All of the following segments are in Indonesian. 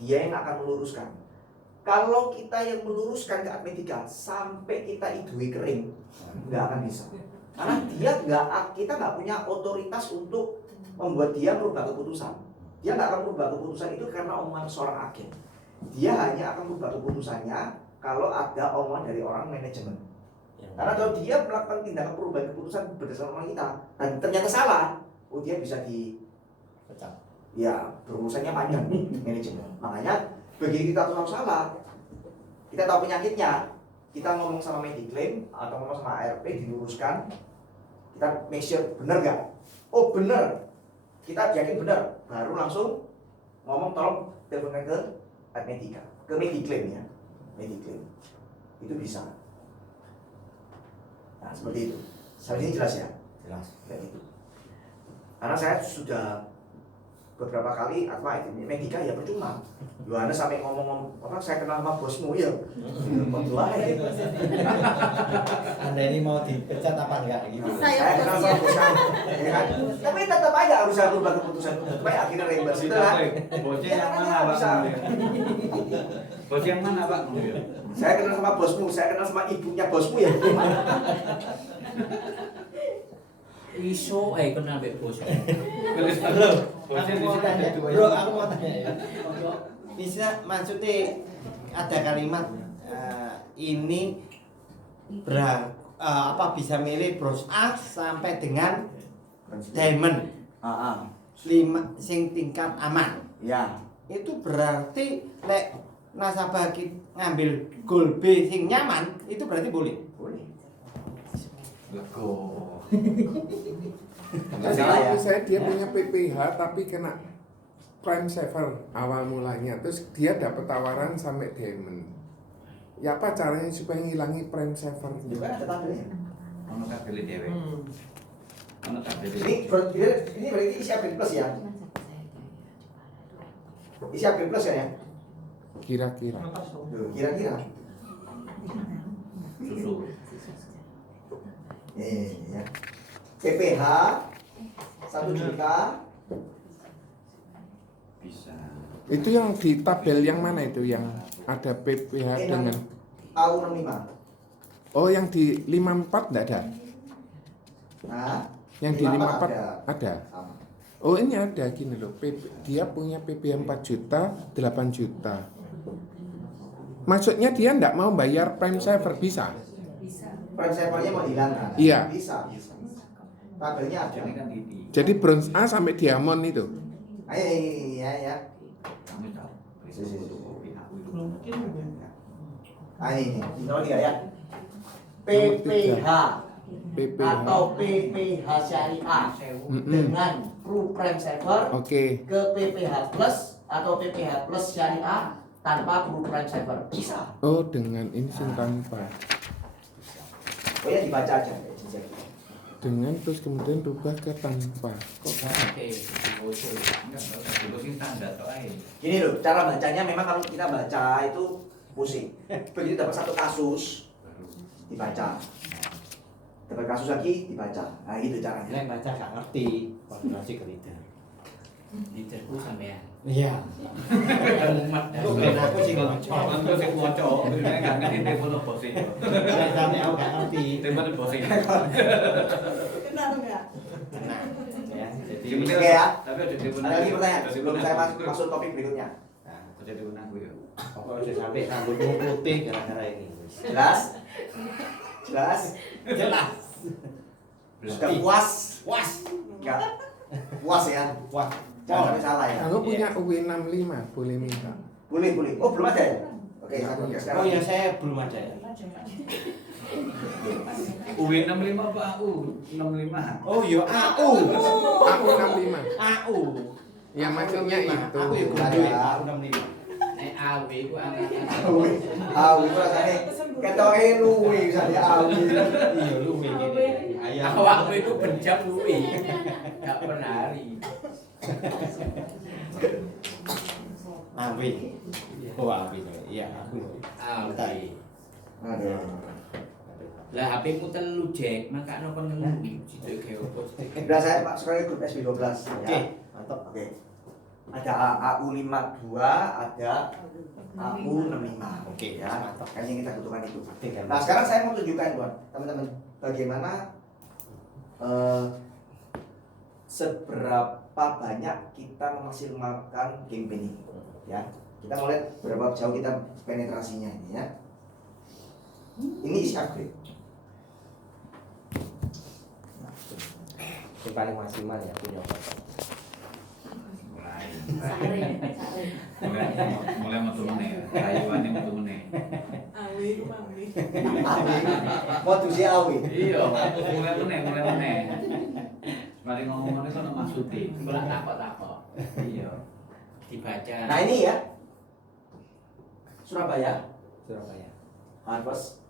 dia yang akan meluruskan. Kalau kita yang meluruskan ke Admetika sampai kita idui kering, nggak akan bisa. Karena kita nggak punya otoritas untuk membuat dia merubah keputusan. Dia nggak akan merubah keputusan itu karena omongan seorang agen. Dia hanya akan merubah keputusannya kalau ada omongan dari orang manajemen. Karena kalau dia melakukan tindakan perubahan keputusan berdasarkan omongan kita dan ternyata salah, dia bisa dipecat. Ya, berurusannya panjang manajemen. Makanya begitu kita tahu salah, kita tahu penyakitnya, kita ngomong sama Mediclaim atau ngomong sama ARP diluruskan, kita make sure benar nggak? Oh benar, kita yakin benar, baru langsung ngomong tolong teleponkan ke Admetika, ke Mediclaim ya, Mediclaim itu bisa. Nah seperti itu. Sampai ini jelas ya? Jelas. Kayak gitu. Karena saya sudah beberapa kali Medika ya percuma. Yohanes sampai ngomong saya kenal sama bosmu ya. Anda ini mau dipecat apa enggak gitu? Saya kenal sama bos kamu, ya kan? Tapi tetap aja harus berubah keputusan. Supaya akhirnya rebas itu lah. Bosnya yang mana Pak? Bos yang mana Pak? Saya kenal sama bosmu, saya kenal sama ibunya bosmu ya. Iso kenal mbek bos. Bro, aku mau tanya ya. Bisa maksudnya ada kalimat ini bisa milih bros A sampai dengan diamond. Sing tingkat aman. Ya. Itu berarti lek nasabah ngambil goal B sing nyaman, itu berarti boleh. Boleh. Lego. Jadi saya dia punya PPH tapi kena prime saver awal mulanya, terus dia dapat tawaran sampai diamond. Ya apa caranya supaya ngilangi prime saver? Juga ada tabelnya. Ono tabel dhewe. Ono tabel. Ini berarti isi April Plus ya? Isi April Plus ya? Kira-kira. Kira-kira. Susu. Ya. PPH 1 juta Bisa. Itu yang di tabel yang mana itu yang ada PPH dengan AU65. Oh yang di 54 enggak ada? Nah, Yang di 54 ada? Sama. Oh ini ada gini loh, dia punya PPH 4 juta, 8 juta. Maksudnya dia enggak mau bayar prime saver, bisa? Prime savernya mau dihilangkan? Iya. Bisa. Tabelnya ada. Ini kan ini. Jadi bronze A sampai diamond itu. Ayo, ya. Kamu tahu. Ini nomor 3 ya. PPH atau PPH syariah dengan Pro Prime Saver Oke. ke PPH Plus atau PPH Plus syariah tanpa Pro Prime Saver bisa. Oh dengan ini sing tanpa. Oh ya dibaca aja. Dengan terus kemudian rubah ke tanpa. Gini loh, cara bacanya memang kalau kita baca itu pusing. Begitu dapat satu kasus dibaca, dapat kasus lagi dibaca. Nah gitu caranya. Yang baca gak ngerti, koordinasi ke leader. Leaderku sampean. Iya. Kok ben aku sing ngocok. Aku sing ngocok, enggak ngerti telepon bos e. Sampe aku gak ngerti. Telepon bos e. Kenal enggak? Nah, ya. Jadi Oke ya. Tapi ada telepon. Ada lagi pertanyaan sebelum saya masuk topik berikutnya. Nah, aku jadi telepon aku ya. pokoknya sampai rambutmu putih gara-gara ini. Jelas? Jelas? Jelas. Sudah puas? Puas. Enggak. Puas ya? Puas. Jangan sampai salah ya. Aku punya UW65, boleh minta. Boleh. Oh, belum ada ya? Oke, satu ya sekarang. Oh ya, saya belum ada ya. UW 65 apa AU 65? Oh ya, AU. Aku 65. AU. Ya maksudnya itu. Aku ya kudu ya, AU 65. AW ku angkatan. Awi itu rasanya ketoke luwi misalnya awi. Iya, luwe gini. Ayam. Awakmu iku benjam luwi. Gak penari. Awi. Oh, Awi. Iya, aku. Awi. Aduh. Lah HP-mu telu Jack, makane kon ngelu. Situ ge opo. Udah saya Pak sekali grup SB12 Oke, ya. mantap. Oke. Ada AU52, ada AU65. Oke, Ya, mantap. kan yang kita butuhkan itu. Oke, kan. Nah, sekarang saya mau tunjukkan buat teman-teman bagaimana seberapa banyak kita memaksimalkan campaign ini. Ya, kita mau lihat berapa jauh kita penetrasinya ini ya. Ini isi upgrade. Yang paling maksimal ya punya foto. mulai metu meneh rayuane metu meneh Awi ku mami. Modusnya awi. iya mulai meneh mari ngomong ngene kono maksude Ora takok-takok. iya Dibaca. Nah ini ya, Surabaya, Surabaya. Harvest.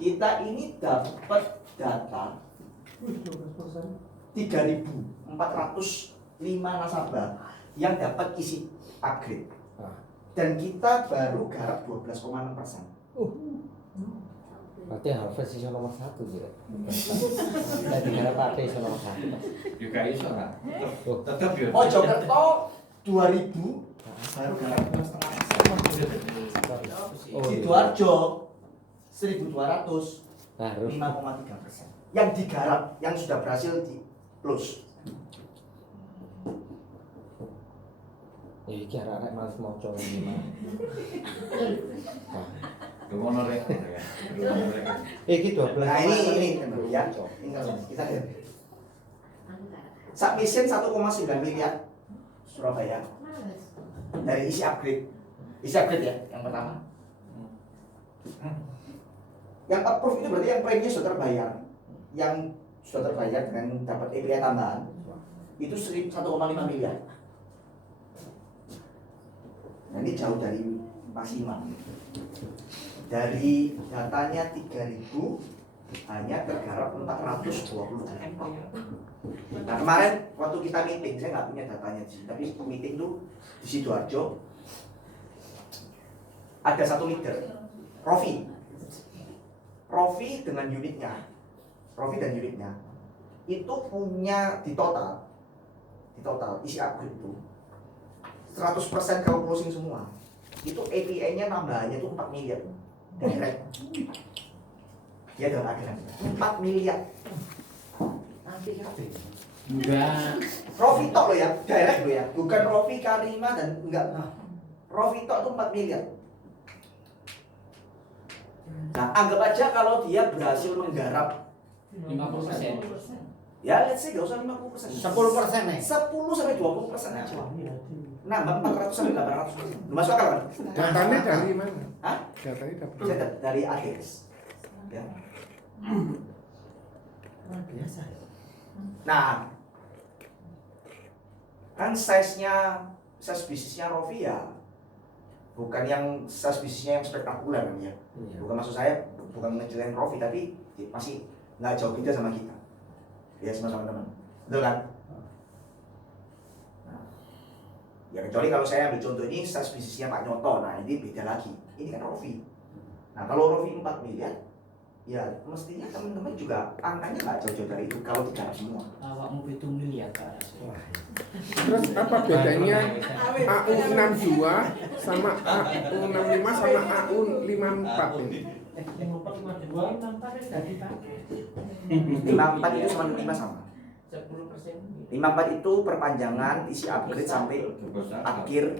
Kita ini dapat data 3.405 nasabah yang dapat isi upgrade. Ah. Dan kita baru garap 12,6%. Berarti Harvest iso nomor 1 gitu. Tadi harap apa iso nomor 1. yo gak iso ra tetep yo Mojokerto 2.000 baru garap 2,5%. Oh, Sidoarjo 1.200 harus 5,3%. Yang digarap, yang sudah berhasil di close. ya iki arek males maca iki mah. yo ngono rek ya Iki 12. Nah ini ya, ini kita lihat. Submission 1,9 miliar Surabaya dari isi upgrade ya yang pertama. Yang approve itu berarti yang premi sudah terbayar, yang sudah terbayar dengan dapat API tambahan itu 1,5 miliar. Nah, ini jauh dari maksimal. Dari datanya 3.000 hanya tergarap 420. Nah kemarin waktu kita meeting, saya nggak punya datanya sih, tapi meeting tuh di Sidoarjo ada satu leader, Rofi dengan unitnya, Rofi dan unitnya itu punya di total isi upgrade itu 100% kalau closing semua itu API-nya tambahannya itu 4 miliar direct. Ya dalam akhiran 4 miliar. Enggak. Rofi tok lo ya, direct lo ya, bukan Rofi Karima dan enggak. Rofi tok itu 4 miliar. Nah, anggap aja kalau dia berhasil menggarap 50%. ya let's say gak usah 50%. 10% nih. 10 sampai 20% aja. Nah, 400 sampai 800. Masuk akal kan? Datanya dari mana? Hah? Datanya dapat. Saya dari ADX. Ya. Biasa. Nah, kan size bisnisnya Rofi ya bukan yang size bisnisnya yang spektakuler kan ya. Iya. Bukan maksud saya bukan ngejelein Rofi tapi masih nggak jauh beda sama kita. Ya sama teman-teman. Betul kan? Nah, ya kecuali kalau saya ambil contoh ini size bisnisnya Pak Nyoto, nah ini beda lagi. Ini kan Rofi. Nah kalau Rofi 4 miliar, ya mestinya teman-teman juga angkanya nggak jauh-jauh dari itu kalau digarap semua. Awakmu 7 miliar Kak. Terus apa bedanya AU62 sama AU65 sama AU54 ini? 54 itu sama 5 sama. 10%. 54 itu perpanjangan isi upgrade sampai akhir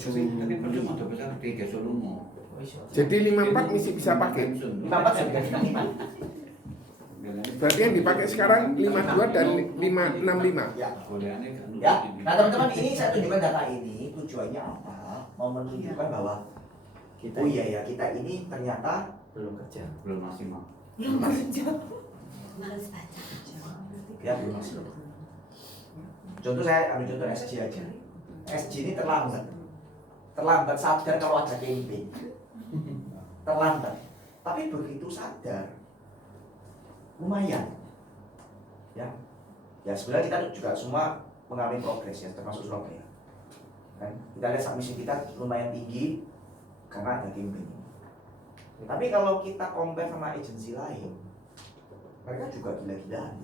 Juli. tapi percuma tuh besar tiga solumo Jadi 54 mesti bisa pakai. 54 sudah kita 5. Berarti yang dipakai sekarang 52 dan 565. Ya. goleane kan Ya. Nah teman-teman ini saya tunjukkan data ini tujuannya apa? Mau menunjukkan bahwa oh iya ya kita ini ternyata Belum kerja. belum maksimal ya belum masuk. Contoh saya ambil contoh SG aja. SG ini terlambat sadar kalau ada campaign. Terlambat. Tapi begitu sadar lumayan. Ya. Ya sebenarnya kita juga semua mengalami progres ya termasuk Surabaya. Kan? Kita lihat submission kita lumayan tinggi karena ada campaign ini. Tapi kalau kita compare sama agensi lain, mereka juga gila-gilaan.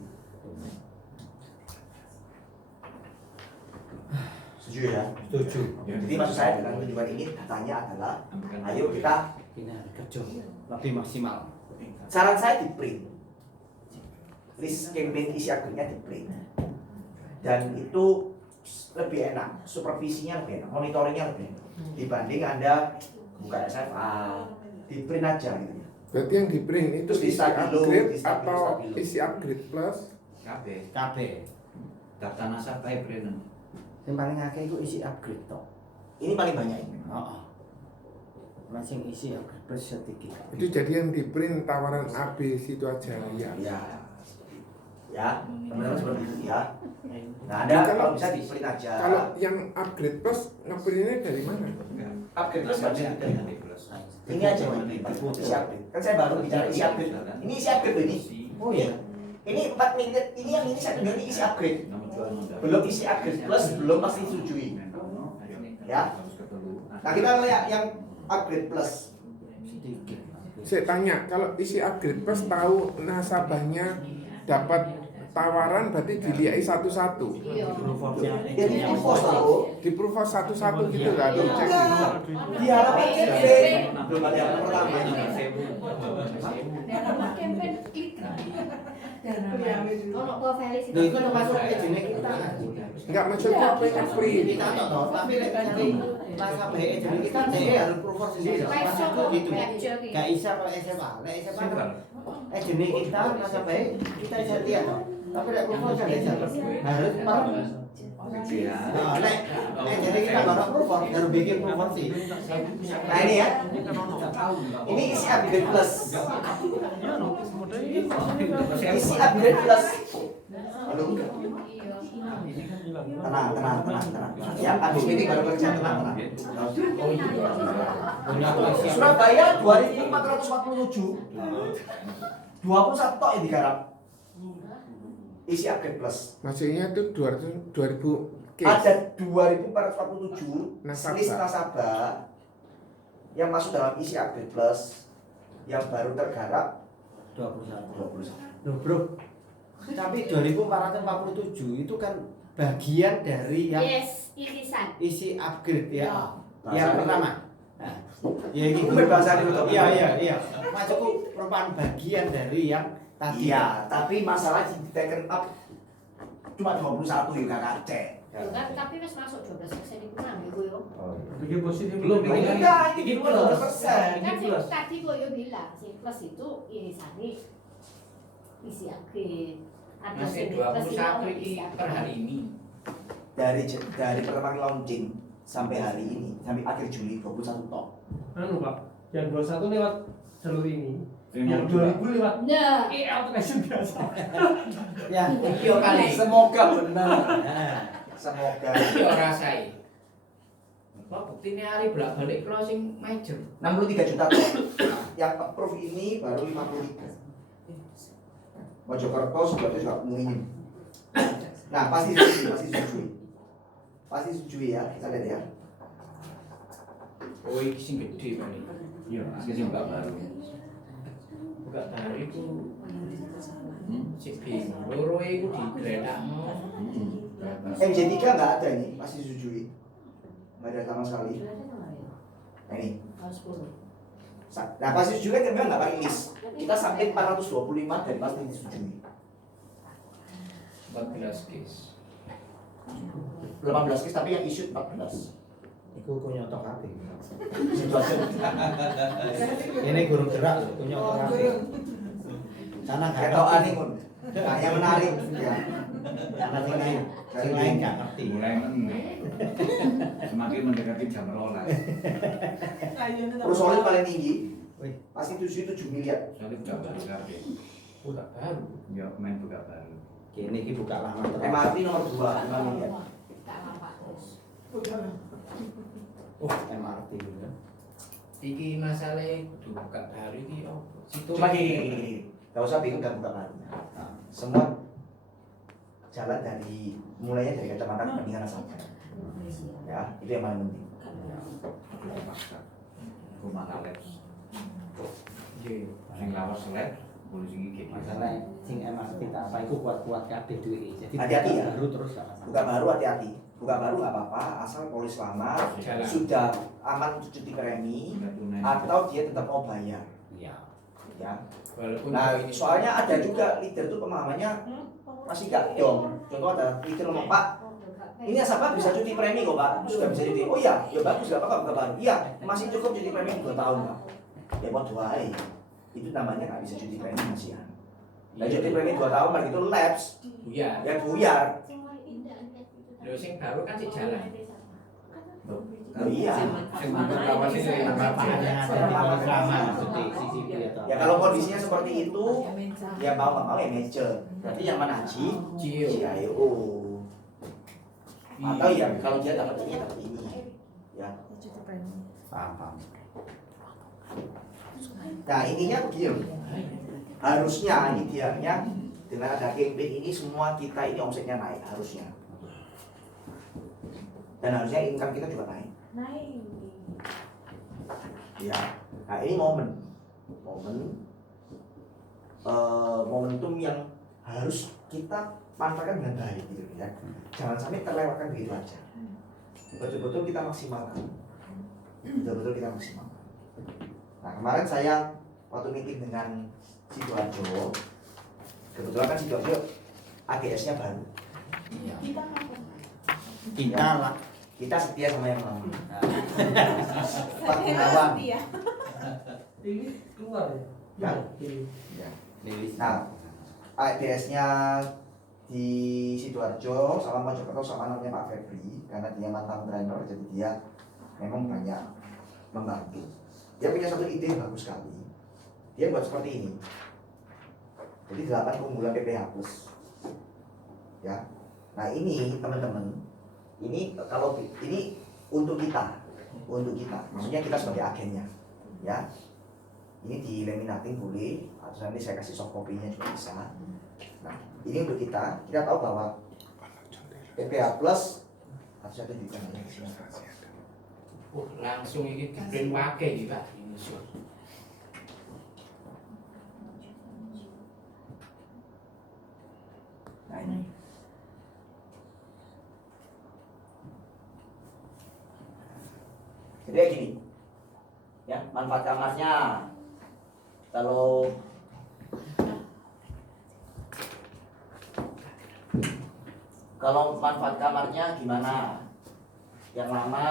Setuju ya? Setuju. Jadi maksud saya dengan tujuan ini datanya adalah ayo kita, Kinerja lebih maksimal. saran saya di print list campaign isi agreement di print, dan itu lebih enak, supervisinya lebih enak, monitoringnya lebih enak dibanding Anda buka SFA di print aja gitu. Berarti yang di print itu Terus di isi stabilo, upgrade di stabilo, atau stabilo. isi upgrade plus? KB KB. daftar nasabah brand Yang paling akeh iku isi upgrade tok. Ini paling banyak ini. Heeh. Masing isi upgrade plus sedikit. Itu jadi yang di print tawaran A, B situ aja ya. Ya, teman-teman seperti itu ya. Nah, Anda kalau bisa di print aja. Kalau yang upgrade plus ngeprintnya dari mana? Upgrade plus nggak bisa di print. plus Ini aja ini isi upgrade. Kan saya baru bicara isi upgrade. Ini isi upgrade ini. Oh iya. Ini 4 menit. Ini yang ini saya bilang ini isi upgrade. Belum isi upgrade plus, belum pasti disetujui. Ya. Nah, kita lihat yang upgrade plus. Sedikit. Saya tanya, kalau isi upgrade plus tahu nasabahnya dapat tawaran berarti dilihat satu-satu. Jadi ini pos tahu. Di proof satu-satu gitu nggak ada cek. Di halaman campaign. Belum ada yang pertama. Nah, itu termasuk agentnya kita. Nggak maksudnya print. Kita toh, tapi lek cari nasabah agent kita dia harus prover sendiri. Maksudku gitu. Gak bisa kalau SMA. Lek SMA agentnya kita nasabah kita bisa lihat toh. Tapi lek prover aja nggak bisa. Harus bareng. Nah, lek agentnya kita baru prover, harus bikin prover sih. Nah, ini ya. Ini isi upgrade plus. Isi upgrade plus. Halo. Tenang. Ya, habis meeting baru kerja, tenang. Surabaya 2447. 21 tok yang digarap. Isi upgrade plus. Maksudnya itu 2000 case. Ada 2447 Nasabah. list nasabah yang masuk dalam isi upgrade plus yang baru tergarap 21. Loh bro, tapi 2447 itu kan bagian dari yang irisan. isi upgrade ya. Bahasa Yang itu. pertama. Nah, ya gitu. Bahasa itu, toh. Iya. Maksudku merupakan bagian dari yang tadi. Iya, tapi masalah di taken up cuma 21 ya kakak cek. Kan tapi wis masuk 12% iku nang iku yo. bikin positif belum Oh, enggak, ini 12%. Kan sing tadi kok yo bilang sing plus itu irisane isi upgrade. Ada Masih sing plus 21 ini per hari ini. Dari pertama kali launching sampai hari ini, sampai akhir Juli 21 tok. Anu Pak, yang 21 lewat jalur ini, yang Yang 2000 lewat Nah, application biasa. Ya. Iya kali. Semoga benar. Nah, Semoga. Iya rasai. Kok buktinya hari bolak-balik closing major. 63 juta tok. Yang approve ini baru 53. Mojokerto sebetulnya juga menginginkan. Nah, pasti setujui ya, kita lihat ya. Oh iki sing gede paling. iya asli mbak baru Buka hari itu si bingung. Loro iku digredakno. MJ3 nggak ada ini, pasti setujui. Nggak ada sama sekali. Nah, ini. Nah, pasti setujui kan memang nggak pakai list. Kita sampai 425 dan pasti disetujui. 14 case. 18 case tapi yang issued 14. iku punya tok kabeh. Situasi. Ini guru gerak loh, punya tok kabeh. Sana gak Ketokan nih, Mun. Nah, yang menarik ya. Karena sing lain gak ngerti. mulai meneh semakin mendekati jam 12 Prosolid paling tinggi. Wih. Pasti 7 miliar. soalnya buka baru kabeh Buka baru. ya main buka baru Kini iki buka lama terus. MRT nomor 2 5 miliar. tak apa terus. Oh, MRT gitu. Iki masalah kudu buka baru iki opo? Situ Cuma gini. Gak usah bingung dan buka baru. Nah, semua jalan dari mulainya dari kacamata kepentingan nasabah. Ya, itu yang paling penting. aku maksa aku malah labs Nggih. sing lawas lab aku polisi gigi. Masalah sing MRT tak apa itu kuat-kuat kabeh duwe. Jadi Hati-hati ya. baru terus gak masalah. Buka baru hati-hati. Buka baru nggak apa-apa, asal polis lama Jalan. sudah aman untuk cuti premi atau dia tetap mau bayar. Iya. Ya. Walaupun Nah ini soalnya ada juga leader tuh pemahamannya masih gak dong. Contoh ada leader ngomong, Pak, ini nasabah bisa cuti premi kok Pak, sudah bisa cuti. Oh iya, ya bagus gak apa-apa buka baru. Iya, masih cukup cuti premi 2 tahun Pak. Ya mau doain. Itu namanya nggak bisa cuti premi masih. Nah cuti premi 2 tahun lagi itu lapse, buyar. ya buyar. Lho sing baru kan sih jalan. Oh iya. Sing mantan lawan sing Bapaknya ada di asrama maksudnya CCTV atau Ya kalau kondisinya seperti itu, ya mau nggak mau ya manajer. Berarti yang mana Haji? Cio. CIO. Atau ya kalau dia dapat ini dapat ini. Ya. paham. Nah intinya begini. Harusnya idealnya dengan ada campaign ini semua kita ini omsetnya naik harusnya. Dan harusnya income kita juga naik. Ya. Nah ini momentum yang harus kita manfaatkan dengan baik gitu ya. Jangan sampai terlewatkan begitu aja. Betul-betul kita maksimalkan. Betul-betul kita maksimalkan. Nah kemarin saya waktu meeting dengan Sidoarjo, kebetulan kan Sidoarjo AGS-nya baru. Kita lah. Kita setia sama yang lama. Pak Saya Gunawan. setia. Ini keluar ya? Ya. Ini. Ya. Lilis. Nah, AGS-nya di Sidoarjo sama Mojokerto sama namanya Pak Febri karena dia mantan driver jadi dia memang banyak membantu. Dia punya satu ide yang bagus sekali. Dia buat seperti ini. Jadi 8 keunggulan PPH Plus. Ya. Nah, ini teman-teman, ini kalau ini untuk kita. Maksudnya kita sebagai agennya. Ya. Ini di laminating boleh, atau nanti saya kasih soft copy-nya juga bisa. Nah, ini untuk kita tahu bahwa PPH Plus harus saya tunjukkan ya. Langsung ini di-print pakai iki Pak. Ini sur. Nah, ini. Jadi kayak gini. Ya, manfaat kamarnya. Kalau manfaat kamarnya gimana? Yang lama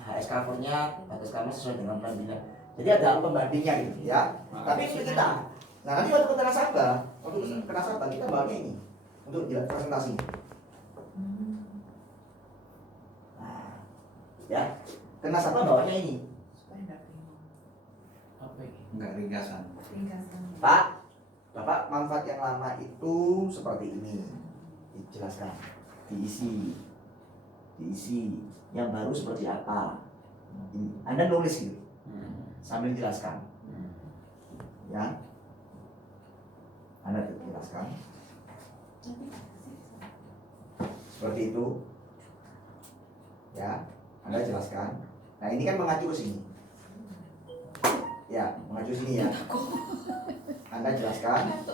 HS covernya batas kamar sesuai dengan plan bina. Jadi ada pembandingnya gitu ya. Tapi itu kita. Nah nanti waktu ke nasabah, kita bawanya ini untuk presentasi. Nah, ya, ke nasabah bawanya ini. Apa ini? Enggak ringkasan. Pak, Bapak manfaat yang lama itu seperti ini. Dijelaskan, diisi. Yang baru seperti apa? Anda nulis gitu, sambil jelaskan. Ya, Anda jelaskan. Seperti itu. Ya, Anda jelaskan. Nah ini kan mengacu ke sini. Ya, mengacu sini ya. Anda jelaskan.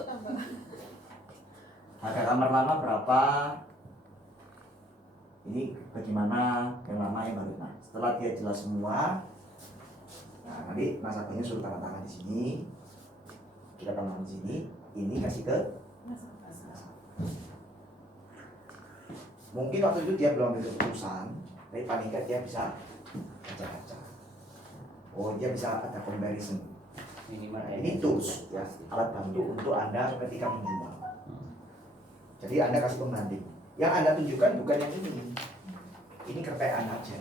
Harga kamar lama berapa? Ini bagaimana yang lama yang baru. Nah, setelah dia jelas semua, nah nanti nasabahnya suruh tanda tangan di sini. Kita tanda tangan di sini. Ini kasih ke. Mungkin waktu itu dia belum ambil keputusan, tapi paling nggak dia bisa baca-baca. Oh, dia bisa ada comparison. Minimal Ini tools ya, alat bantu untuk Anda ketika menjual. Jadi Anda kasih pembanding. Yang Anda tunjukkan bukan yang ini. Ini kerpean aja.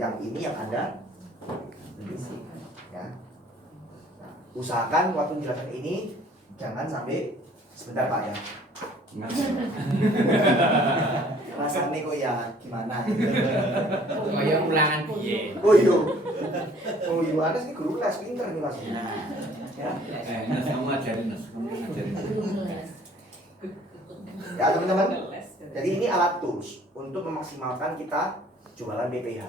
Yang ini yang Anda tunjukkan. Ya. Nah, usahakan waktu menjelaskan ini jangan sampai sebentar Pak ya. Rasanya kok ya gimana? Kaya ulangan piye? Oh iya. Oh iya, Anda sih guru les pinter nih Mas. Ya. Nas kamu ajarin Nas. Ya teman-teman. Jadi ini alat tools untuk memaksimalkan kita jualan BPH.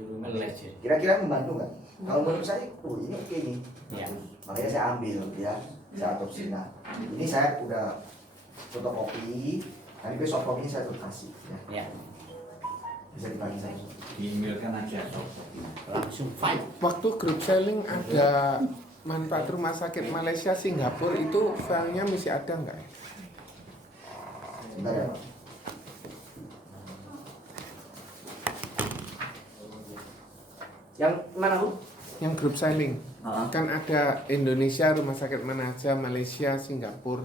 Suruh ngeles ya. Kira-kira membantu nggak? Kalau menurut saya, ini oke nih. Ya. Makanya saya ambil ya, saya adopsi. Nah, ini saya udah fotokopi, nanti besok kopinya saya tuh kasih ya. Ya. Bisa dibagi saya. Diambilkan aja soft. Langsung fight. Waktu group selling ada manfaat rumah sakit Malaysia Singapura itu filenya masih ada nggak ya? Sebentar ya. Yang mana Bu? Yang group selling Ah. kan ada Indonesia rumah sakit mana aja, Malaysia, Singapura.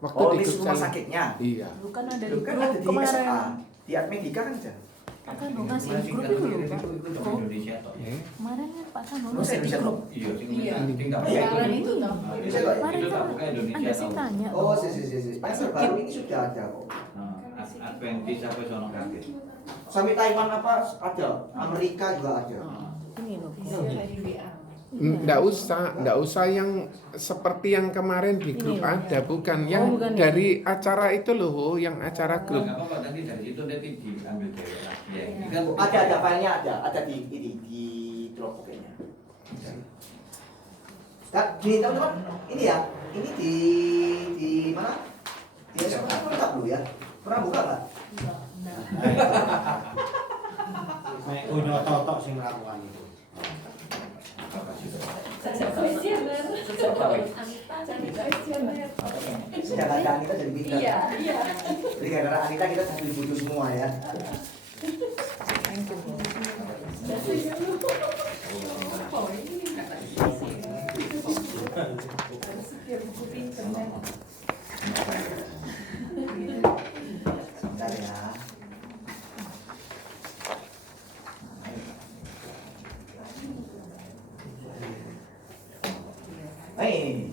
Waktu Oh, di ini group rumah selling. sakitnya. Iya. Bukan ada di Lu kan grup ada di kemarin. SA, di Admedika kan aja. Pak Kano ngasih di grup Masih itu kan loh Pak. itu Kok Indonesia toh. kemarin kan Pak Kano Oh, ngasih di Indonesia grup. Iya, Iya. tinggal. Iya. Kemarin itu toh. Indonesia toh. Kemarin Itu tak kan bukan Indonesia ada sih tahu. tanya. Oh, si. Pasar baru ini sudah ada kok. Nah, Adventist apa sono kaget. Sampai Taiwan apa ada, Amerika juga ada. Ini loh. Nggak usah yang seperti yang kemarin di grup Ini. ada, bukan yang bukan dari acara itu loh, yang acara grup. Enggak apa-apa, nanti dari situ nanti diambil daerah. Ya, ini kan Ada filenya ada di ini di Dropbox kayaknya. Nah, gini teman-teman, ini ya, ini di mana? Di SMA buka dulu ya. Pernah buka nggak? Kayak udah totok sing melakukan itu. apa sih? Sejak ada Anita jadi pintar. Iya. Jadi gara-gara Anita kita satu dibutuh semua ya. Sebentar ya. Ini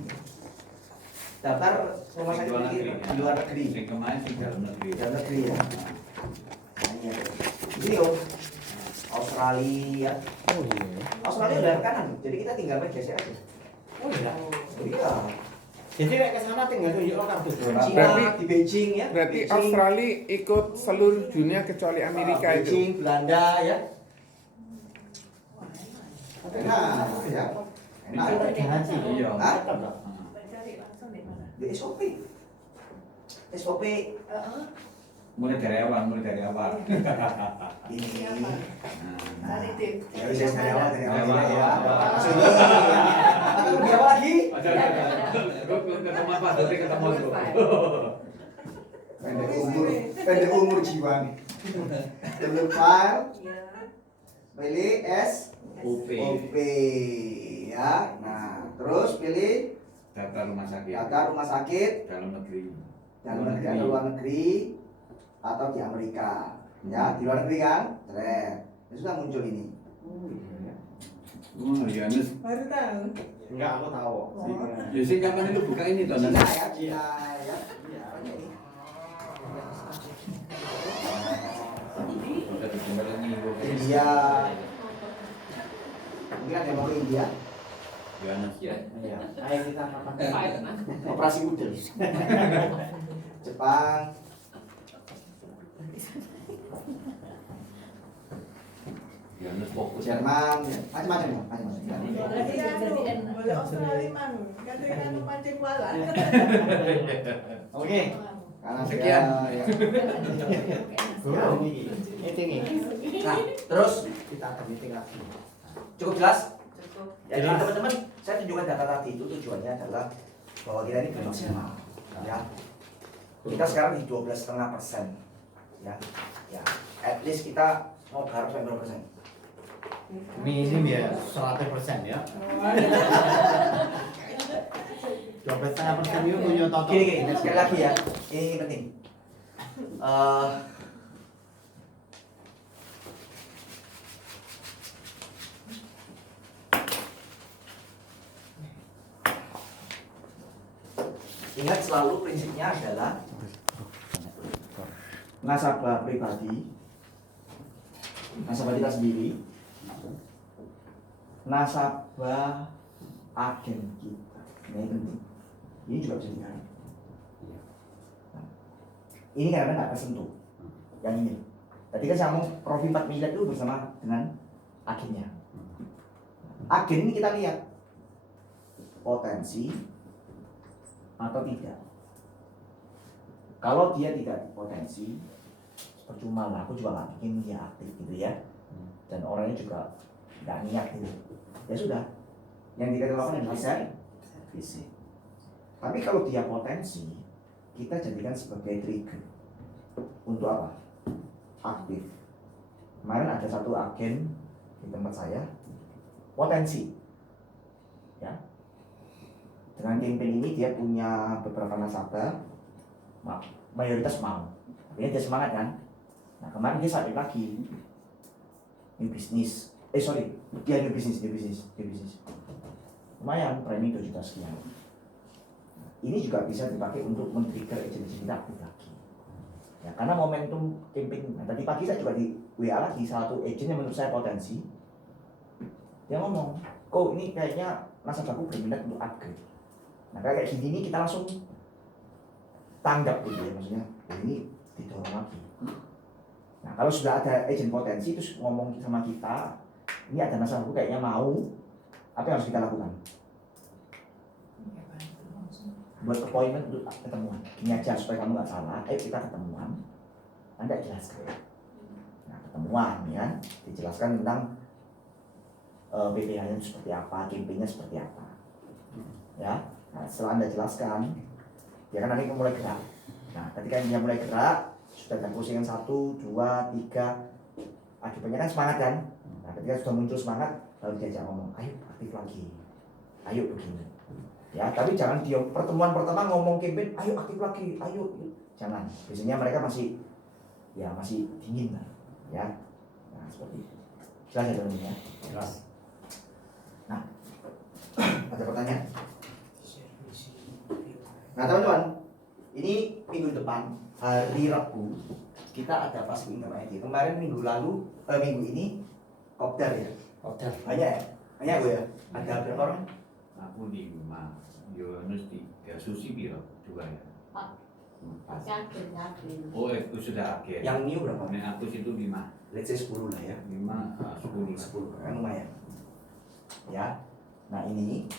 daftar rumah sakit di luar negeri. Sing kemarin sing dalam negeri. Dalam negeri ya. Nah, ini ada. Ini loh Australia. Oh iya. Australia udah rekanan, jadi kita tinggal geser aja. Oh iya. Iya. Jadi kayak ke sana tinggal tunjuk kartu. Cina Berarti- di Beijing ya. Berarti Beijing, Australia ikut seluruh dunia kecuali Amerika Beijing, itu. Belanda ya. Nah, ya. Nah, Garansi. Iya. Hah? Heeh. di SOP. SOP Mulai dari awal. ini. Nah. Ya bisa dari awal ya. Awal. Langsung ini ya. Atau lebih awal lagi? Ada. Ketemu apa? Nanti ketemu tuh. Pendek umur jiwa nih. Download file, pilih UP. SOP ya. Nah, terus pilih Data rumah sakit. data rumah sakit Dalam negeri. dalam negeri atau luar negeri atau di Amerika. Ya, di luar negeri kan? Keren. Ya sudah muncul ini. Oh, ya Nus. Baru tahu. Enggak, aku tahu. Ya sih kapan itu buka ini toh? Cina ya, Cina ya. Banyak ini. Udah dijual ini. India. Mungkin ada yang mau ke India. Ya Nus ya. Iya. Ayo kita kapan? Operasi udel. Jepang. Ya Nus fokus. Jerman, ya. Macam-macam ya, macam-macam. Boleh Australia mang. Katanya mancing bala. Oke. Karena Sekian. ya. Meeting ini. Nah, terus Kita akan meeting lagi. cukup jelas? Jadi Jelas. teman-teman, saya tunjukkan data tadi itu tujuannya adalah bahwa kita ini belum maksimal, ya. Kita sekarang di 12,5%, ya. Ya, at least kita mau garap sampai berapa persen? Minim ya 100% ya. 12,5% itu punya total. Gini, sekali lagi ya, ini penting. Ingat selalu prinsipnya adalah nasabah pribadi, nasabah kita sendiri, nasabah agen kita. Nah, ini penting. Ini juga bisa digarap. Ini karena nggak tersentuh. Yang ini. Tadi kan saya ngomong profit 4 miliar itu bersama dengan agennya. Agen ini kita lihat potensi atau tidak. Kalau dia tidak potensi, percuma lah, aku juga nggak bikin dia aktif gitu ya. Dan orangnya juga nggak niat gitu. Ya sudah, yang kita lakukan adalah visi. Tapi kalau dia potensi, kita jadikan sebagai trigger untuk apa? Aktif. Kemarin ada satu agen di tempat saya, potensi, ya. Dengan campaign ini dia punya beberapa nasabah, mayoritas mau. Akhirnya dia semangat kan. Nah kemarin dia sampai lagi new business, dia new business. Lumayan, premi 2 juta sekian. Ini juga bisa dipakai untuk men-trigger agensi kita aktif lagi. Ya, karena momentum campaign. Nah, tadi pagi saya juga di WA lagi satu agent yang menurut saya potensi. Dia ngomong, kok ini kayaknya nasabahku berminat untuk upgrade. Nah kayak gini nih kita langsung tanggap gitu ya, maksudnya ini didorong lagi. Nah kalau sudah ada agent potensi terus ngomong sama kita, ini ada nasabahku kayaknya mau, apa yang harus kita lakukan? Buat appointment untuk ketemuan. Gini aja supaya kamu nggak salah, ayo kita ketemuan. Anda jelaskan. Nah ketemuan ya, dijelaskan tentang PPH-nya seperti apa, campaign-nya seperti apa. Ya, nah, setelah Anda jelaskan, dia kan nanti mulai gerak. Nah ketika dia mulai gerak, sudah ada postingan 1, 2, 3, akibatnya kan semangat kan. Nah ketika sudah muncul semangat, lalu diajak ngomong, ayo aktif lagi, ayo begini. Ya, tapi jangan dia pertemuan pertama ngomong campaign, ayo aktif lagi, ayo, jangan. Biasanya mereka masih dingin lah, ya. Nah seperti itu. Jelas ya teman-teman ya. Jelas. Nah, ada pertanyaan? Nah teman-teman, ini minggu depan hari Rabu kita ada pas Internet ID. Kemarin minggu ini kopdar ya. Order. Banyak ya? Banyak gue ya? Ada berapa orang? Aku di rumah, Yohanes 3, Susi biro 2 ya. Yakin. Oh itu sudah akhir. Yang new berapa? Nah, aku situ 5, Let's say 10 lah ya. 5, 10. 10 kan lumayan. Ya. Nah ini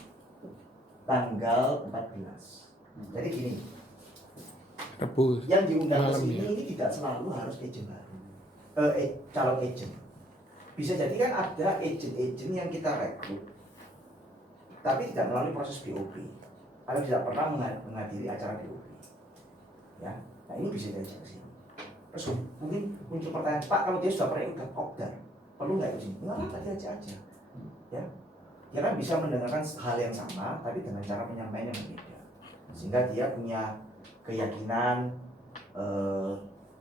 tanggal 14. Jadi gini, Rebus. yang diundang ke Malam sini ya. ini tidak selalu harus agent baru, calon agent. Bisa jadi kan ada agent-agent yang kita rekrut, tapi tidak melalui proses BOP, atau tidak pernah menghadiri acara BOP. Ya, nah ini bisa diajak ke sini. Terus mungkin muncul pertanyaan, Pak, kalau dia sudah pernah ikut kopdar, perlu nggak ke sini? Nggak apa-apa, diajak aja. Ya, dia kan bisa mendengarkan hal yang sama, tapi dengan cara penyampaian yang berbeda. Sehingga dia punya keyakinan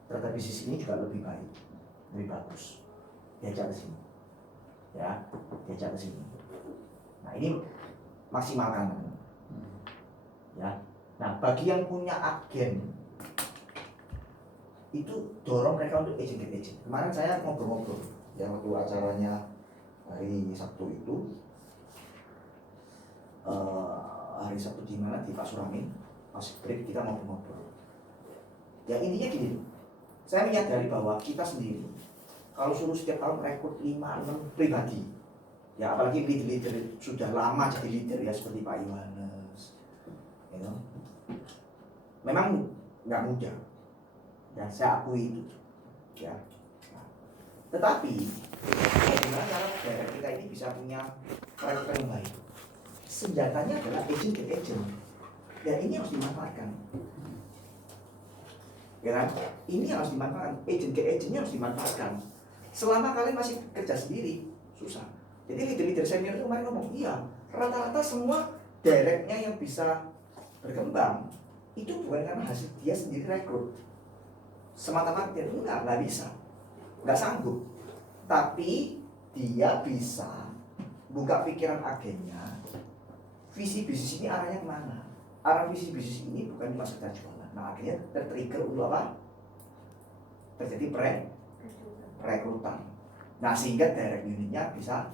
terhadap bisnis ini juga lebih baik, lebih bagus. Diajak ke sini, ya, diajak ke sini. Nah ini maksimalkan, ya. Nah bagi yang punya agen itu dorong mereka untuk agent get agent. Kemarin saya ngobrol-ngobrol, ya waktu acaranya hari Sabtu itu. Hari Sabtu di mana di Pak Suramin, pas break kita ngobrol-ngobrol. Ya intinya gini, saya menyadari bahwa kita sendiri kalau suruh setiap tahun rekrut 5-6 pribadi, ya apalagi leader sudah lama jadi leader ya seperti Pak Yohanes, you know, memang nggak mudah, ya saya akui itu, ya. Nah, tetapi bagaimana cara daerah kita ini bisa punya karakter yang baik? Senjatanya adalah agent ke agent. Ya ini harus dimanfaatkan. Ya kan? Ini harus dimanfaatkan. Agent ke agentnya harus dimanfaatkan. Selama kalian masih kerja sendiri, susah. Jadi leader-leader senior itu kemarin ngomong, iya, rata-rata semua directnya yang bisa berkembang itu bukan karena hasil dia sendiri rekrut. Semata-mata dia nggak bisa, nggak sanggup. Tapi dia bisa buka pikiran agennya. Visi bisnis ini arahnya kemana? Arah visi bisnis ini bukan cuma sekedar jualan. Nah akhirnya tertrigger untuk apa? Terjadi perekrutan. Nah sehingga direct unitnya bisa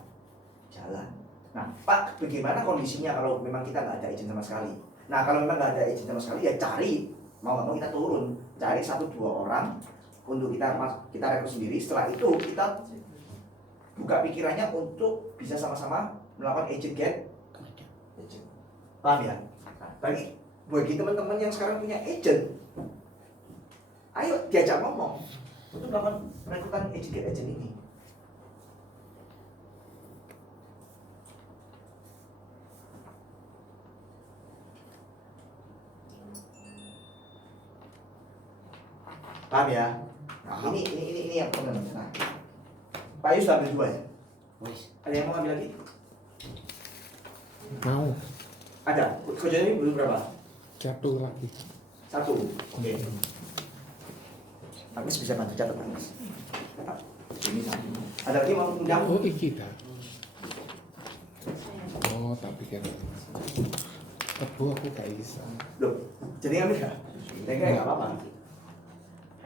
jalan. Nah Pak, bagaimana kondisinya kalau memang kita nggak ada agent sama sekali? Nah kalau memang nggak ada agent sama sekali ya cari, mau nggak mau kita turun, cari 1-2 orang untuk kita rekrut sendiri. Setelah itu kita buka pikirannya untuk bisa sama-sama melakukan agent get agent. Paham ya? Nah, bagi teman-teman yang sekarang punya agent, ayo diajak ngomong untuk melakukan perekrutan agent get agent ini. Paham ya? Nah, ini yang teman-teman. Nah, Pak Yus sudah ambil 2 ya? Wis. Ada yang mau ambil lagi? Mau Ada. Kojo ini belum berapa? 1 lagi. 1. Oke. Agus bisa bantu catat Agus. Ini 1. Ada lagi mau undang? Oh iki dah. Oh tak pikir. Tebu aku gak bisa. Loh, jadi ambil nggak? Enggak, nggak apa-apa.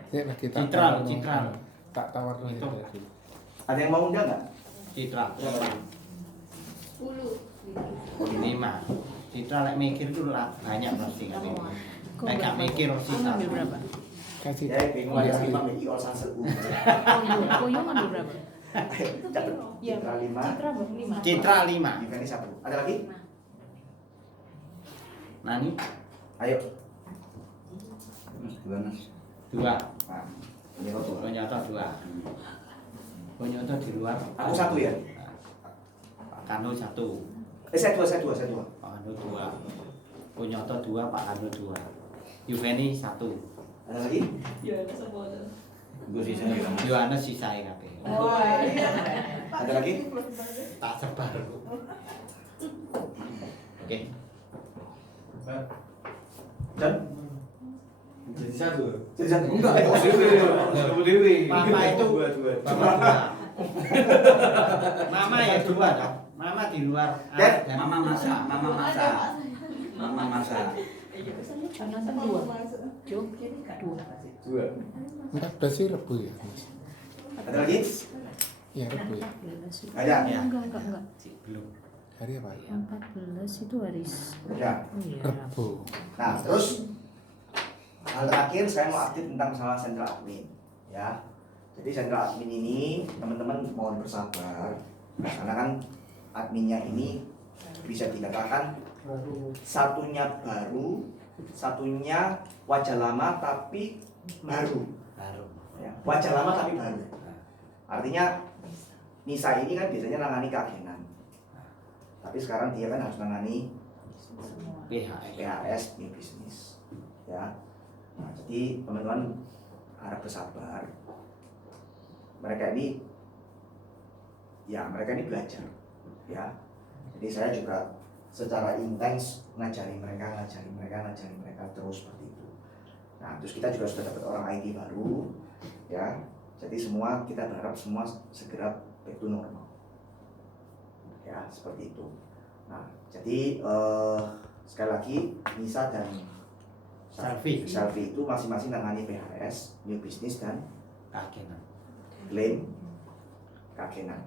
Saya lagi tak Citra, tawar- Citra. Tak tawar lagi Itu. tadi. Ada yang mau undang nggak? Citra. Berapa lagi? 10. 5. Citra lek mikir tuh lah banyak pasti kan. Lek gak mikir Kamu Citra. ambil berapa? Kasih Ya, bingung ada Iya. 5 megi all sunset. Koyo ambil berapa? Catat. Iya. Citra 5. Citra 5. Citra 5. Event 1. Ada lagi? Nani Ayo. 2. Nah, ini foto. Konyoto 2. Konyoto di luar. Aku 1 ya? Pak Kano 1. Saya 2. Pak Kano 2. Konyoto 2, Pak Kano 2. Yuveni 1. Ada lagi? Gue sih saya bilang. Yohanes sisae kabeh. Wah, iya. Ada lagi? Tak sebar. Oke. Dan? Jadi 1. Jadi 1. Enggak, Dewi. Papa itu Dua. Papa 2. Mama ya 2 dong. Mama di luar. Dan Dan Mama masak. Mama masak. Karena kan 2. Jo, 2. 2. 14 sih Rebu ya Mas. ada lagi? Ya Rebu ya. 14 itu. Ada? Ya. Enggak. belum. Hari apa? 14 itu hari Ya. Oh iya. Rebu. Nah, terus hal terakhir saya mau update tentang masalah central admin, ya. Jadi central admin ini teman-teman mohon bersabar, karena kan adminnya ini bisa dikatakan satunya baru, satunya wajah lama tapi baru. Baru. Ya, wajah lama tapi baru. Artinya Nisa ini kan biasanya nangani keagenan, tapi sekarang dia kan harus nangani PHS new business, ya. Nah, jadi teman-teman harap bersabar. Mereka ini belajar, ya. Jadi saya juga secara intens ngajari mereka terus seperti itu. Nah, terus kita juga sudah dapat orang IT baru, ya. Jadi semua kita berharap semua segera back to normal, ya seperti itu. Nah, jadi sekali lagi Nisa dan Selfie itu masing-masing nangani PHS, new business dan Kagenan. claim kagenan.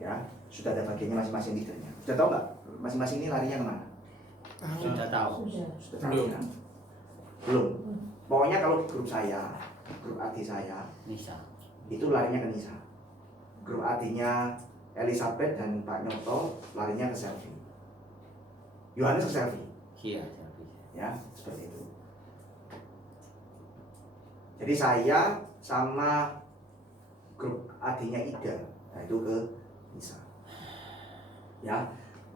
Ya, sudah ada bagiannya masing-masing leadernya. Sudah tahu nggak masing-masing ini larinya kemana? Sudah tahu. Sudah tahu kan? Belum. Pokoknya kalau grup saya, grup AD saya, Nisa. itu larinya ke Nisa. Grup AD-nya Elizabeth dan Pak Nyoto larinya ke Selfie. Yohanes ke Selfie. Iya. Ya, seperti itu. Jadi saya sama grup adiknya Ida, nah itu ke Nisa. Ya,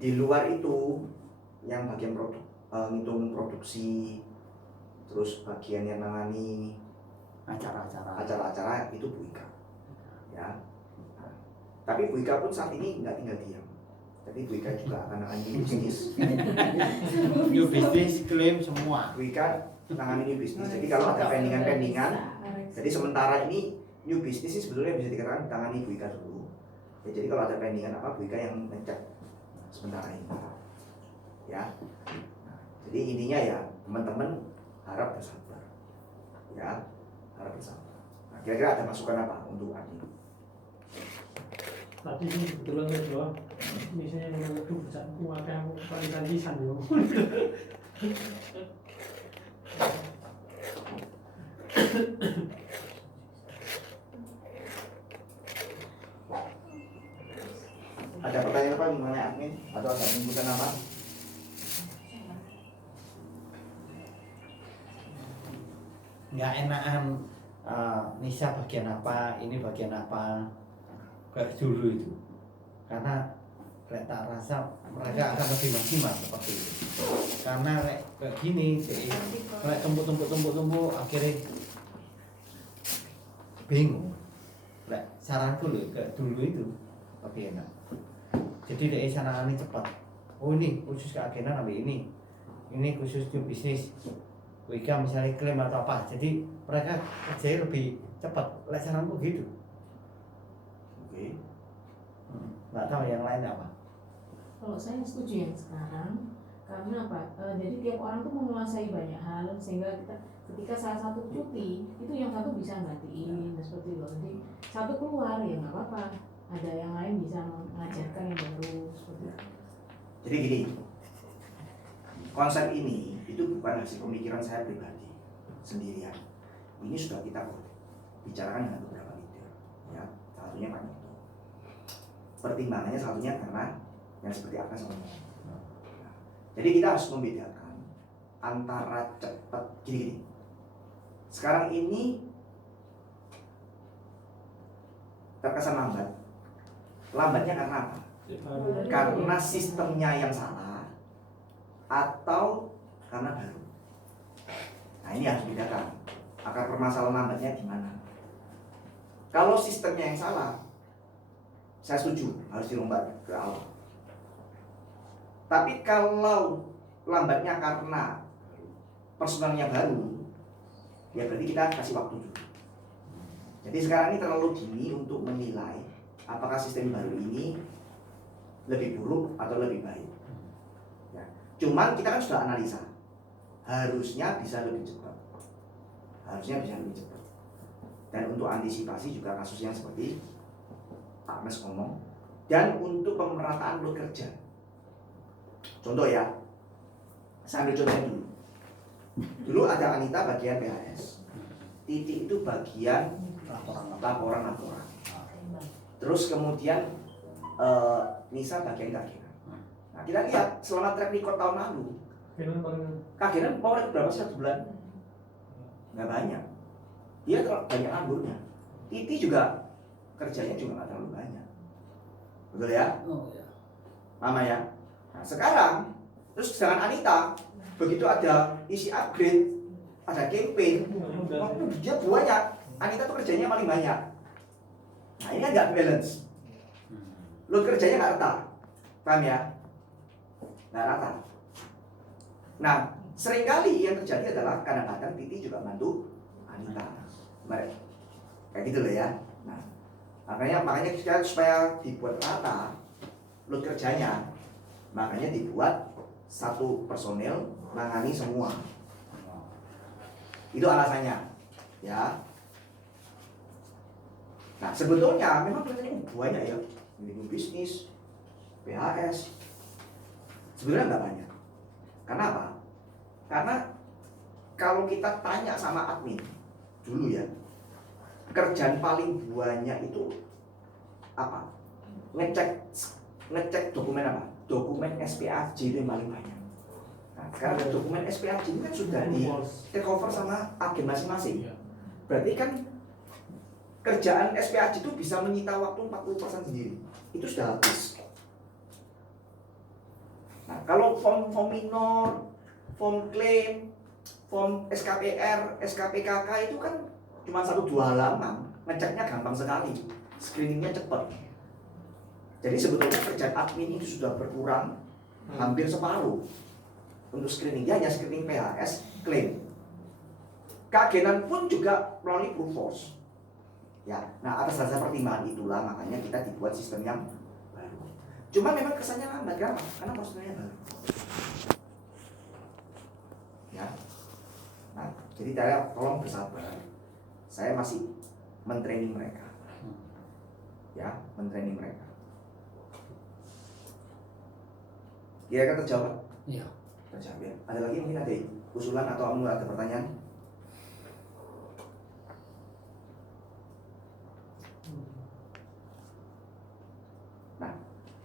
di luar itu yang bagian ngitung produksi, terus bagian yang nangani acara-acara itu Bu Ika. Ya. Nah, tapi Bu Ika pun saat ini nggak tinggal diam. Jadi Bu Ika juga akan nangani bisnis. New business claim semua. Bu Ika nangani new business. Jadi kalau ada pendingan-pendingan, jadi sementara ini new business ini sebetulnya bisa dikatakan tangani Bu Ika dulu. Ya, jadi kalau ada pendingan apa Bu Ika yang ngecek sementara ini. Ya. Nah, jadi intinya ya teman-teman harap bersabar. Ya, harap bersabar. Nah, kira-kira ada masukan apa untuk Adi? Tadi sih kebetulan saya doang. Misalnya menurut itu bisa menguatkan kualitas lisan yo. Ada pertanyaan apa mengenai admin atau ada penyebutan nama? Nggak enakan Nisa bagian apa, ini bagian apa kayak dulu itu, karena tak rasa mereka akan lebih maksimal seperti itu. Karena kayak gini, kayak tumpuk akhirnya bingung. Saranku loh kayak dulu itu lebih enak. Jadi dari sana ini cepat. Oh ini khusus keagenan ambil ini khusus di bisnis. Wika misalnya klaim atau apa, jadi mereka kerjanya lebih cepat. Saranku gitu. Oke. Nggak tahu yang lain apa. Kalau saya setuju yang sekarang, karena apa? Jadi tiap orang tuh menguasai banyak hal sehingga ketika salah satu cuti itu yang satu bisa gantiin, seperti itu. Jadi satu keluar ya nggak apa-apa. Ada yang lain bisa mengajarkan yang baru seperti itu. Jadi gini, konsep ini itu bukan hasil pemikiran saya pribadi sendirian. Ini sudah kita bicarakan dengan beberapa leader, ya. Satunya Pak Nyoto. Pertimbangannya satunya karena yang seperti apa semuanya. Jadi kita harus membedakan antara cepat gini. Sekarang ini terkesan lambat. Lambatnya karena apa? Karena sistemnya yang salah atau karena baru. Nah ini harus dibedakan. Akar permasalahan lambatnya di mana? Kalau sistemnya yang salah, saya setuju harus dirombat ke awal. Tapi kalau lambatnya karena personalnya baru, ya berarti kita kasih waktu dulu. Jadi sekarang ini terlalu dini untuk menilai apakah sistem baru ini lebih buruk atau lebih baik. Ya. Cuman kita kan sudah analisa, harusnya bisa lebih cepat. Harusnya bisa lebih cepat. Dan untuk antisipasi juga kasus yang seperti Pak Mes ngomong, dan untuk pemerataan load kerja. Contoh ya, saya ambil contohnya dulu. Dulu ada Anita bagian PHS, Titi itu bagian laporan. Terus kemudian Nisa bagian kagenan. Nah kita lihat selama track record tahun lalu, kagenan power berapa sih 1 bulan? Nggak banyak. Dia banyak ngamburnya. Titi juga kerjanya juga nggak terlalu banyak. Betul ya? Mama ya. Nah sekarang terus dengan Anita, begitu ada isi upgrade, ada campaign, dia banyak. Anita tuh kerjanya paling banyak. Nah ini kan nggak balance. Load kerjanya nggak rata, paham ya? Nggak rata. Nah seringkali yang terjadi adalah kadang-kadang Titi juga bantu Anita. Kayak gitu loh ya. Nah makanya kita supaya dibuat rata load kerjanya, makanya dibuat satu personel menangani semua. Itu alasannya, ya. Nah sebetulnya memang kelihatannya banyak ya, unit bisnis, PHS. Sebenarnya nggak banyak. Karena apa? Karena kalau kita tanya sama admin dulu ya, kerjaan paling banyak itu apa? Ngecek dokumen apa? Dokumen SPAJ itu yang paling banyak. Nah, sekarang dokumen SPAJ ini kan sudah di take over sama agen masing-masing. Berarti kan kerjaan SPAJ itu bisa menyita waktu 40% sendiri. Itu sudah habis. Nah, kalau form minor, form claim, form SKPR, SKPKK itu kan cuma 1-2 halaman, ngeceknya gampang sekali, screeningnya cepat. Jadi sebetulnya kerjaan admin itu sudah berkurang hampir separuh. Untuk screening, dia hanya screening PHS, klaim. Keagenan pun juga melalui proof force. Ya, nah atas dasar pertimbangan itulah makanya kita dibuat sistem yang baru. Cuma memang kesannya lambat, kenapa? Karena personelnya baru. Ya, nah jadi saya tolong bersabar. Saya masih mentraining mereka, ya, mentraining mereka. Kira-kira terjawab? Iya. Terjawab ya. Ada lagi mungkin ada usulan atau ada pertanyaan?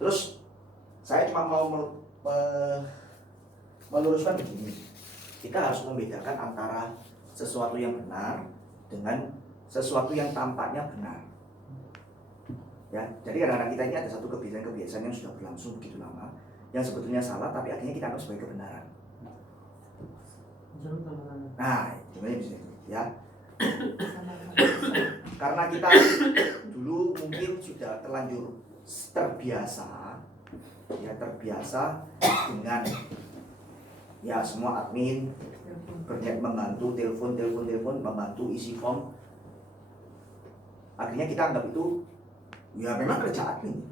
Terus saya cuma mau meluruskan begini, kita harus membedakan antara sesuatu yang benar dengan sesuatu yang tampaknya benar. Ya, jadi kadang-kadang kita ini ada satu kebiasaan-kebiasaan yang sudah berlangsung begitu lama, yang sebetulnya salah, tapi akhirnya kita anggap sebagai kebenaran. Nah, gimana bisa ya? Karena kita dulu mungkin sudah terlanjur terbiasa dengan ya semua admin kerja membantu telepon, membantu isi form. Akhirnya kita anggap itu ya memang kerja admin,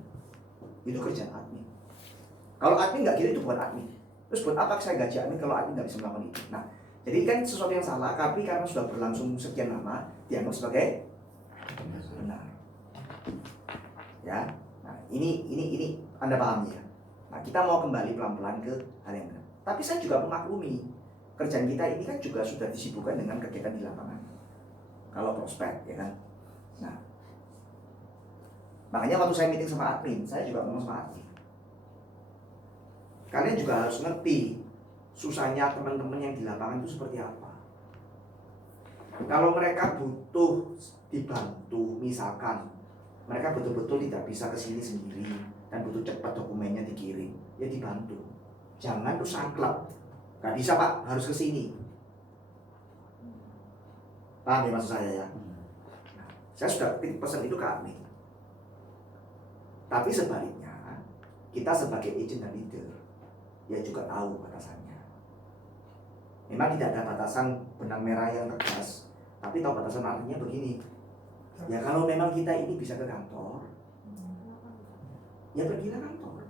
itu kerjaan admin. Kalau admin nggak gitu itu bukan admin. Terus buat apa saya gaji admin kalau admin nggak bisa melakukan itu? Nah, jadi kan sesuatu yang salah, tapi karena sudah berlangsung sekian lama dianggap sebagai benar. Ya, nah ini Anda pahami ya. Nah, kita mau kembali pelan-pelan ke hal yang benar. Tapi saya juga memaklumi kerjaan kita ini kan juga sudah disibukkan dengan kegiatan di lapangan. Kalau prospek, ya kan. Nah, makanya waktu saya meeting sama admin, saya juga ngomong sama admin. Kalian juga harus ngerti susahnya teman-teman yang di lapangan itu seperti apa. Kalau mereka butuh dibantu, misalkan mereka betul-betul tidak bisa kesini sendiri dan butuh cepat dokumennya dikirim, ya dibantu. Jangan terus angklep, nggak bisa Pak, harus kesini. Paham ya maksud saya ya? Nah, saya sudah pesan itu ke admin. Tapi sebaliknya, kita sebagai agent dan leader, ya juga tahu batasannya. Memang tidak ada batasan benang merah yang tegas, tapi tahu batasan artinya begini. Ya kalau memang kita ini bisa ke kantor, ya pergilah kantor.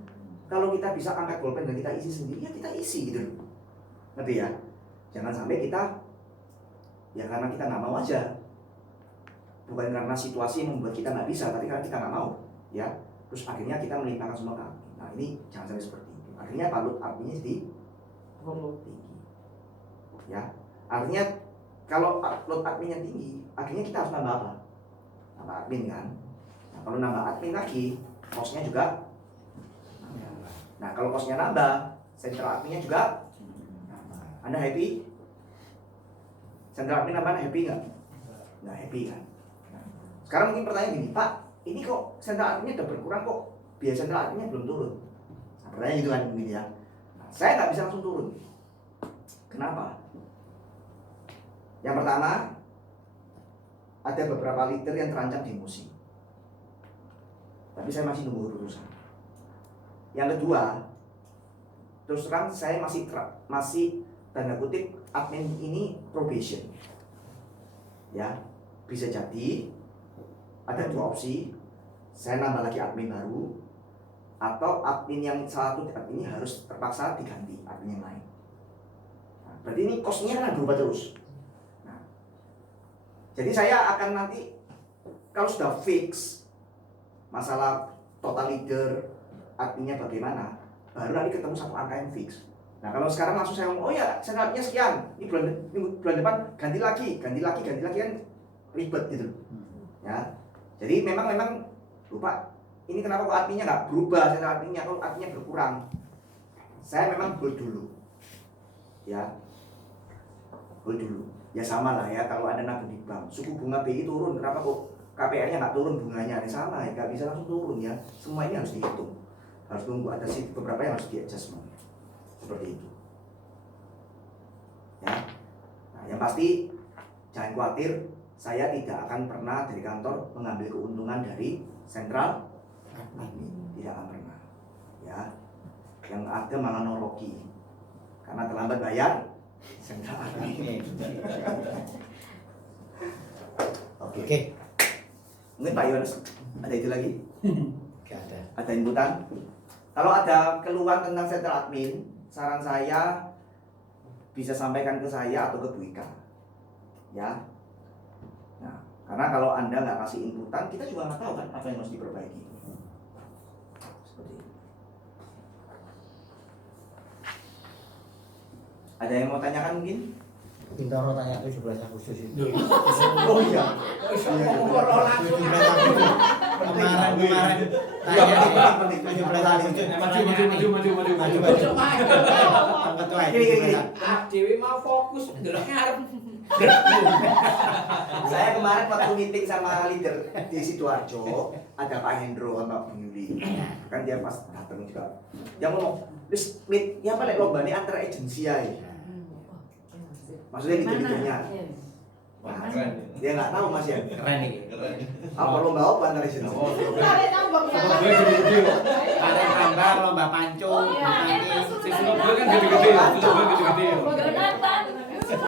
Kalau kita bisa angkat pulpen dan kita isi sendiri, ya kita isi gitu loh. Ngerti ya? Jangan sampai kita, ya karena kita nggak mau aja. Bukan karena situasi yang membuat kita nggak bisa, tapi karena kita nggak mau. Ya, terus akhirnya kita melimpahkan semua ke admin. Nah ini jangan sampai seperti itu. Akhirnya balut adminnya tinggi. Ya, artinya kalau load adminnya tinggi, akhirnya kita harus nambah apa? Nambah admin kan. Nah, kalau nambah admin lagi, cost-nya juga. Nah kalau cost-nya nambah, sentral adminnya juga. Anda happy? Sentral admin nambah happy nggak? Nggak happy kan? Nah, sekarang mungkin pertanyaan gini, Pak, ini kok sentral adminnya udah berkurang kok? Biaya sentral adminnya belum turun. Nah, pertanyaan gitu kan mungkin ya. Nah, saya nggak bisa langsung turun. Kenapa? Yang pertama, ada beberapa leader yang terancam demosi. Tapi saya masih nunggu urusan. Yang kedua, terus terang saya masih tanda kutip admin ini probation. Ya, bisa jadi ada dua opsi. Saya nambah lagi admin baru, atau admin yang satu admin ini harus terpaksa diganti admin yang lain. Nah, berarti ini cost-nya kan berubah terus. Nah, jadi saya akan nanti kalau sudah fix masalah total leader adminnya bagaimana, baru nanti ketemu satu angka yang fix. Nah kalau sekarang langsung saya ngomong, oh ya senatnya sekian, ini bulan depan ganti lagi kan ribet gitu. Ya, jadi memang lupa. Ini kenapa kok adminnya nggak berubah, senat adminnya kok adminnya berkurang. Saya memang hold dulu, ya hold dulu. Ya sama lah ya, kalau ada nabung di bank, suku bunga BI turun, kenapa kok KPR-nya nggak turun bunganya? Ini sama ya, nggak bisa langsung turun ya. Semua ini harus dihitung, harus tunggu ada beberapa yang harus di adjustment. Seperti itu ya. Nah, yang pasti jangan khawatir, saya tidak akan pernah dari kantor mengambil keuntungan dari sentral admin, tidak akan pernah ya. Yang ada malah noroki karena terlambat bayar sentral admin. Oke. Mungkin Pak Yohanes ada itu lagi? Gak ada. Ada inputan? Kalau ada keluhan tentang sentral admin, saran saya bisa sampaikan ke saya atau ke Bu Ika, ya. Nah, karena kalau Anda nggak kasih inputan, kita juga nggak tahu kan apa yang harus diperbaiki. Seperti itu. Ada yang mau tanyakan mungkin? Bintaro tanya 17 Agustus itu. Oh iya. Kemarin tanya di 17 Agustus maju. Ketua Gini. Dewi mau fokus ndelok ngarep. Saya kemarin waktu meeting sama leader di Sidoarjo, ada Pak Hendro sama Bang Yuli. Kan dia pas datang juga. Dia ngomong, "Wis meet, ya apa lek lombane antara agensi ae." Maksudnya leader-leadernya. Wah, keren. Dia nggak tahu Mas ya. keren nih. Apa lomba apa antara agensi? Tarik tambok ya. Ada tambah lomba pancung, Oh, iya. Si Surabaya kan gede-gede ya, Surabaya gede-gede ya.